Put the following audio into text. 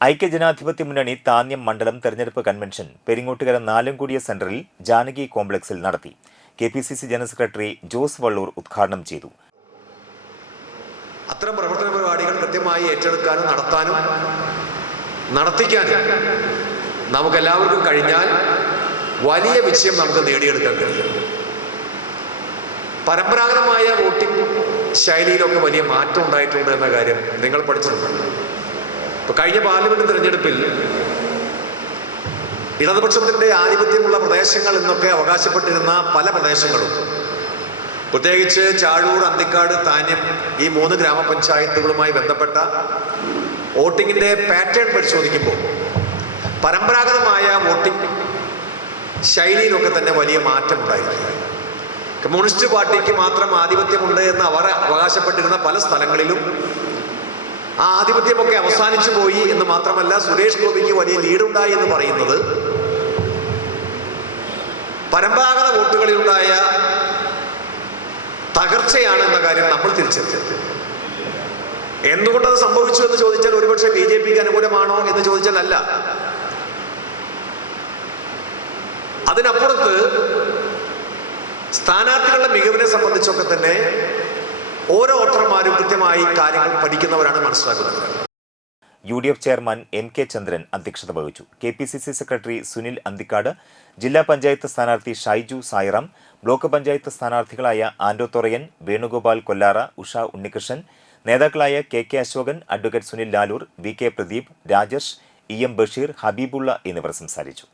ഐക്യജനാധിപത്യ മുന്നണി താന്യം മണ്ഡലം തെരഞ്ഞെടുപ്പ് കൺവെൻഷൻ പെരിങ്ങോട്ടുകര നാലംകുടിയ സെന്ററിൽ ജാനകി കോംപ്ലക്സിൽ നടത്തി. K P C C general secretary Jose Vallur ഉദ്ഘാടനം ചെയ്തു. അത്തരം പ്രവർത്തന പരിപാടികൾ കൃത്യമായി ഏറ്റെടുക്കാനും നടത്താനും നടത്തിക്കാനും നമുക്കെല്ലാവർക്കും കഴിഞ്ഞാൽ വലിയ വിജയം നമുക്ക് നേടിയെടുക്കാൻ കഴിയും. പരമ്പരാഗതമായ വോട്ടിംഗ് ശൈലിയിലൊക്കെ വലിയ മാറ്റം ഉണ്ടായിട്ടുണ്ട് എന്ന കാര്യം നിങ്ങൾ പഠിച്ചിട്ടുണ്ട്? ഇപ്പൊ കഴിഞ്ഞ പാർലമെന്റ് തിരഞ്ഞെടുപ്പിൽ ഇടതുപക്ഷത്തിന്റെ ആധിപത്യമുള്ള പ്രദേശങ്ങൾ എന്നൊക്കെ അവകാശപ്പെട്ടിരുന്ന പല പ്രദേശങ്ങളും. പ്രത്യേകിച്ച് ചാഴൂർ അന്തിക്കാട് താന്യം ഈ മൂന്ന് ഗ്രാമപഞ്ചായത്തുകളുമായി ബന്ധപ്പെട്ട വോട്ടിങ്ങിന്റെ പാറ്റേൺ പരിശോധിക്കുമ്പോൾ പരമ്പരാഗതമായ വോട്ടിംഗ് ശൈലിയിലൊക്കെ തന്നെ വലിയ മാറ്റം ഉണ്ടായിരിക്കുക കമ്മ്യൂണിസ്റ്റ് പാർട്ടിക്ക് മാത്രം ആധിപത്യമുണ്ട് എന്ന് അവർ അവകാശപ്പെട്ടിരുന്ന പല സ്ഥലങ്ങളിലും ആ ആധിപത്യമൊക്കെ അവസാനിച്ചു പോയി എന്ന് മാത്രമല്ല സുരേഷ് ഗോപിക്ക് വലിയ ലീഡുണ്ടായി എന്ന് പറയുന്നത്. പരമ്പരാഗത വോട്ടുകളിലുണ്ടായ തകർച്ചയാണ് എന്ന കാര്യം നമ്മൾ തിരിച്ചറിഞ്ഞത് എന്തുകൊണ്ടത് സംഭവിച്ചു എന്ന് ചോദിച്ചാൽ ഒരുപക്ഷെ ബി ജെ പിക്ക് അനുകൂലമാണോ എന്ന് ചോദിച്ചാൽ അല്ല. അതിനപ്പുറത്ത് സ്ഥാനാർത്ഥികളുടെ മികവിനെ സംബന്ധിച്ചൊക്കെ തന്നെ ഓരോ വോട്ടർമാരും കൃത്യമായി കാര്യങ്ങൾ പഠിക്കുന്നവരാണ് മനസ്സിലാക്കുന്നത്. U D F chairman M K Chandran അധ്യക്ഷത വഹിച്ചു. K P C C secretary Sunil Anthikad ജില്ലാ പഞ്ചായത്ത് സ്ഥാനാർത്ഥി ഷൈജു സായിറാം ബ്ലോക്ക് പഞ്ചായത്ത് സ്ഥാനാർത്ഥികളായ ആൻഡോ തൊറയൻ വേണുഗോപാൽ കൊല്ലാറ ഉഷ ഉണ്ണികൃഷ്ണൻ നേതാക്കളായ K K Ashokan advocate Sunil Lalur V K Pradeep Rajesh E M Basheer Habibulla എന്നിവർ സംസാരിച്ചു.